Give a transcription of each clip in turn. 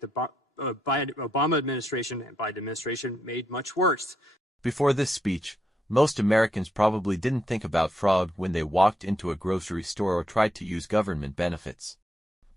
the Obama administration and Biden administration made much worse. Before this speech, most Americans probably didn't think about fraud when they walked into a grocery store or tried to use government benefits.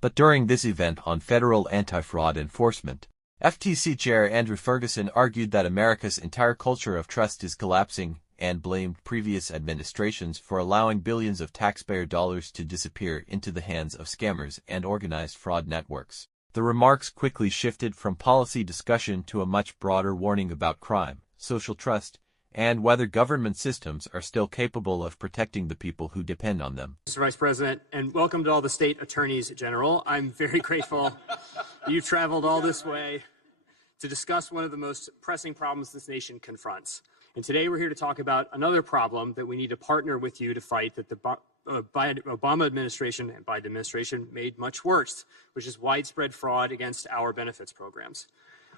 But during this event on federal anti-fraud enforcement, FTC Chair Andrew Ferguson argued that America's entire culture of trust is collapsing and blamed previous administrations for allowing billions of taxpayer dollars to disappear into the hands of scammers and organized fraud networks. The remarks quickly shifted from policy discussion to a much broader warning about crime, social trust, and whether government systems are still capable of protecting the people who depend on them. Mr. Vice President, and welcome to all the state attorneys general. I'm very grateful you traveled all this way to discuss one of the most pressing problems this nation confronts. And today we're here to talk about another problem that we need to partner with you to fight that the Obama administration and Biden administration made much worse, which is widespread fraud against our benefits programs.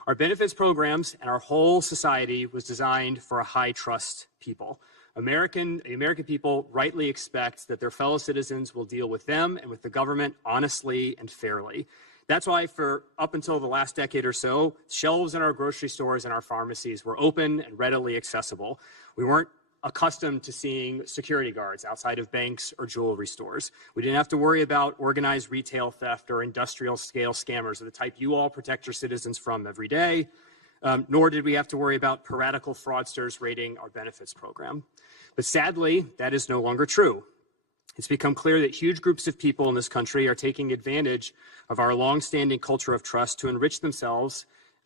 Our benefits programs and our whole society was designed for a high-trust people. The American people rightly expect that their fellow citizens will deal with them and with the government honestly and fairly. That's why for up until the last decade or so, shelves in our grocery stores and our pharmacies were open and readily accessible. We weren't accustomed to seeing security guards outside of banks or jewelry stores. We didn't have to worry about organized retail theft or industrial scale scammers of the type you all protect your citizens from every day, nor did we have to worry about piratical fraudsters raiding our benefits program. But sadly, that is no longer true. It's become clear that huge groups of people in this country are taking advantage of our longstanding culture of trust to enrich themselves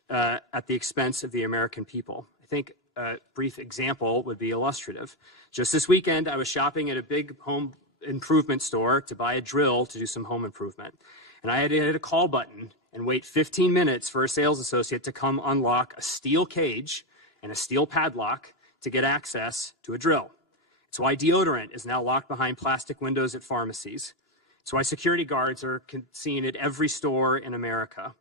at the expense of the American people. I think a brief example would be illustrative. Just this weekend, I was shopping at a big home improvement store to buy a drill to do some home improvement. And I had to hit a call button and wait 15 minutes for a sales associate to come unlock a steel cage and a steel padlock to get access to a drill. It's why deodorant is now locked behind plastic windows at pharmacies. It's why security guards are seen at every store in America.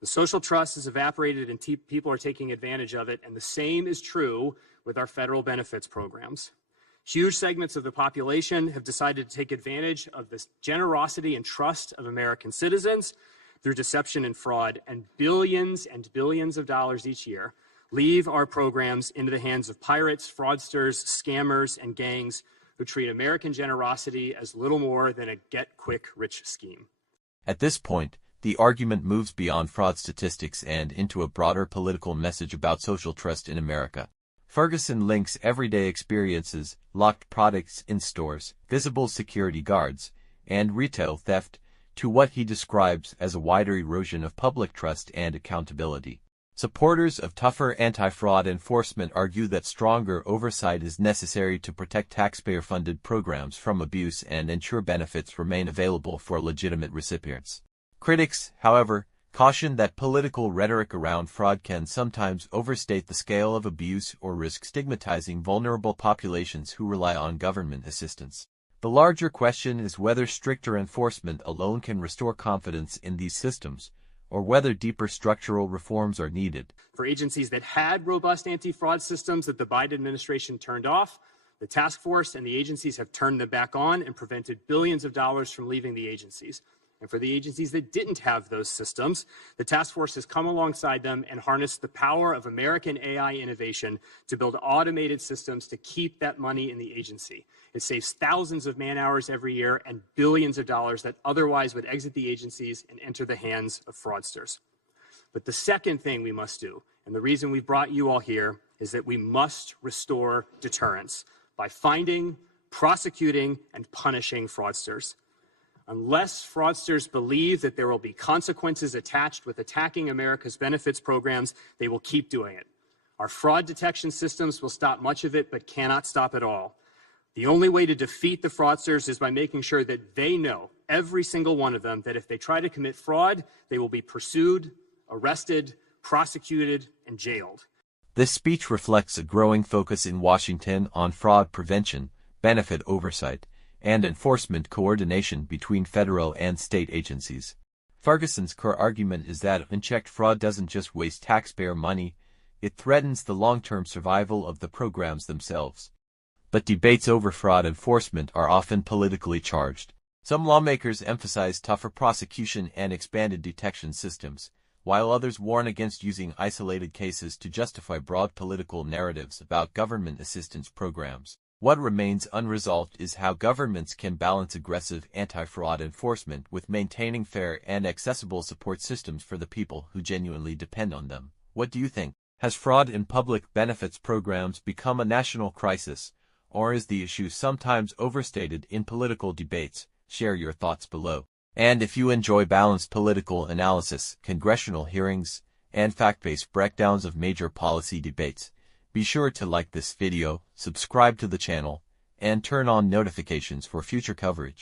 The social trust has evaporated and people are taking advantage of it, and the same is true with our federal benefits programs. Huge segments of the population have decided to take advantage of this generosity and trust of American citizens through deception and fraud, and billions of dollars each year leave our programs into the hands of pirates, fraudsters, scammers, and gangs who treat American generosity as little more than a get-quick-rich scheme. At this point, the argument moves beyond fraud statistics and into a broader political message about social trust in America. Ferguson links everyday experiences, locked products in stores, visible security guards, and retail theft to what he describes as a wider erosion of public trust and accountability. Supporters of tougher anti-fraud enforcement argue that stronger oversight is necessary to protect taxpayer-funded programs from abuse and ensure benefits remain available for legitimate recipients. Critics, however, caution that political rhetoric around fraud can sometimes overstate the scale of abuse or risk stigmatizing vulnerable populations who rely on government assistance. The larger question is whether stricter enforcement alone can restore confidence in these systems, or whether deeper structural reforms are needed. For agencies that had robust anti-fraud systems that the Biden administration turned off, the task force and the agencies have turned them back on and prevented billions of dollars from leaving the agencies. And for the agencies that didn't have those systems, the task force has come alongside them and harnessed the power of American AI innovation to build automated systems to keep that money in the agency. It saves thousands of man-hours every year and billions of dollars that otherwise would exit the agencies and enter the hands of fraudsters. But the second thing we must do, and the reason we brought you all here, is that we must restore deterrence by finding, prosecuting, and punishing fraudsters. Unless fraudsters believe that there will be consequences attached with attacking America's benefits programs, they will keep doing it. Our fraud detection systems will stop much of it, but cannot stop it all. The only way to defeat the fraudsters is by making sure that they know, every single one of them, that if they try to commit fraud, they will be pursued, arrested, prosecuted, and jailed. This speech reflects a growing focus in Washington on fraud prevention, benefit oversight, and enforcement coordination between federal and state agencies. Ferguson's core argument is that unchecked fraud doesn't just waste taxpayer money, it threatens the long-term survival of the programs themselves. But debates over fraud enforcement are often politically charged. Some lawmakers emphasize tougher prosecution and expanded detection systems, while others warn against using isolated cases to justify broad political narratives about government assistance programs. What remains unresolved is how governments can balance aggressive anti-fraud enforcement with maintaining fair and accessible support systems for the people who genuinely depend on them. What do you think? Has fraud in public benefits programs become a national crisis, or is the issue sometimes overstated in political debates? Share your thoughts below. And if you enjoy balanced political analysis, congressional hearings, and fact-based breakdowns of major policy debates, be sure to like this video, subscribe to the channel, and turn on notifications for future coverage.